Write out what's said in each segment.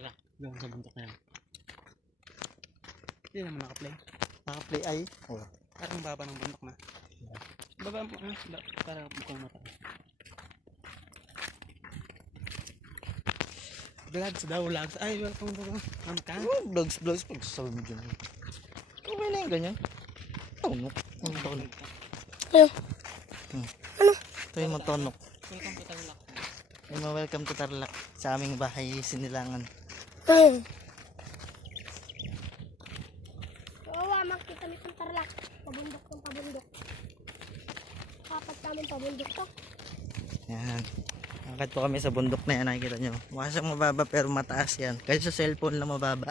Tarlac. Doon sa bundok na yan. Hindi naman naka-play. Naka-play ay. Oh. Parang baba ng bundok na. Baba mo, para mukhang mata. Vlogs daw, vlogs. Ay, welcome to ka. Oh, vlogs. Pagsasabi mo dyan. Okay na yung ganyan. Tonok. Ano tonok? Ano? Ano? Ito yung matonok. Welcome to Tarlac. Welcome to Tarlac. Sa aming bahay sinilangan. Oo, makita mo itong Tarlac. Pabundok ng pabundok. Kapat namin pabundok to. Yan. Akit po kami sa bundok na yan. Nakikita nyo. Mukha siyang mababa pero mataas yan. Kasi sa cellphone lang mababa.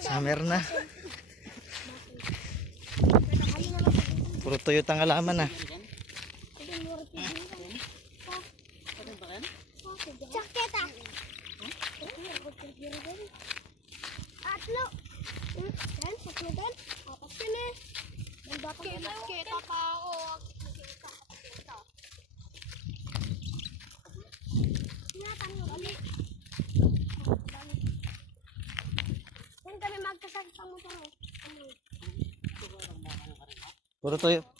Summer na. Puro Toyota ang alaman ah. Jacket ah. Tatlo. Yan, tatlo din. Apat yun eh. Kita pa ako. Yan kami magkasakit ang motor mo.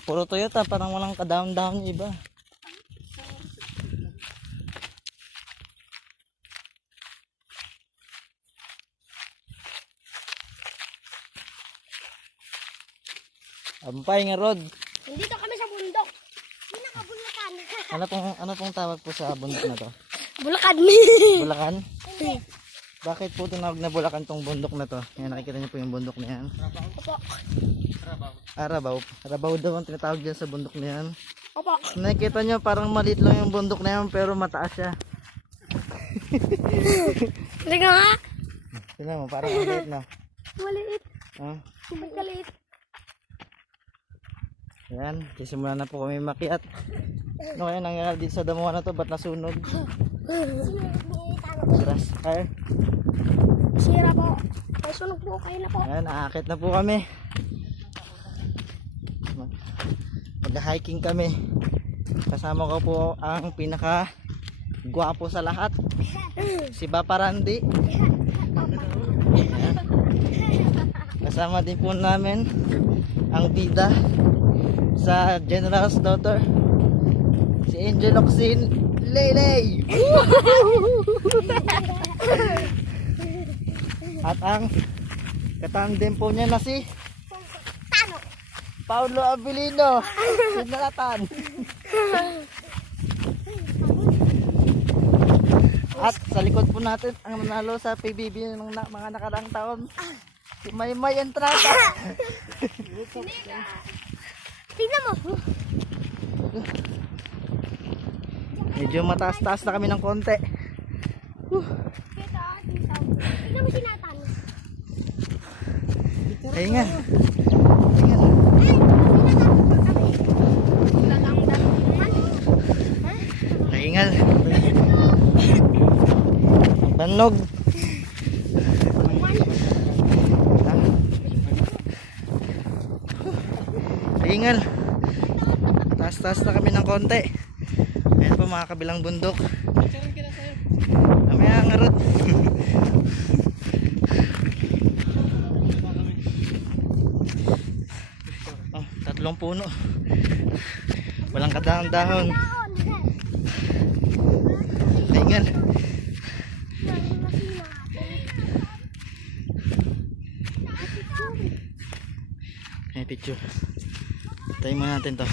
Puro Toyota. Parang walang ka-down-down yung iba. Ampay nga Rod. Nandito kami sa bundok. Pinakabulakan. Ano pong tawag po sa bundok na to? Bulakan. Bulacan? Bakit po tinawag na Bulacan tong bundok na to? Yan, nakikita niyo po yung bundok na yan. Opo. Rabaw. Rabaw daw ang tinatawag dyan sa bundok na yan. Opo. Nakikita niyo parang maliit lang yung bundok na yan pero mataas siya. Hindi nga. Tingnan mo, parang maliit na. Maliit. Ah, Magkaliit. yan, sisimula na po kami makiat. Ano kaya nangyari dito sa damuhan na to? Ba't nasunog? Grass fire. Sira po. Ay, sunog po kayo na po. Ayan, aakit na po kami. Mag-hiking kami. Kasama ko po ang pinaka gwapo sa lahat. Si Baparandi. Ayan. Kasama din po namin ang bida sa General's Daughter, si Angel Oxin Leyley. At ang katandem po niya na si Paulo Abilino. Sinalatan. At sa likod po natin ang nanalo sa PBB ng mga nakaraang taon, si Maymay Entrada. Tingnan mo. Medyo mataas-taas na kami ng konti. Tingnan mo si Nathan. Hingal. Hingal. Banog. Hingal. Taas-taas na kami ng konti. Ayan po mga kabilang bundok. Mamaya nga Rod. Oh, 3 puno. Walang kadahon-dahon. Hingal. Ay, picture. Tayo muna natin to.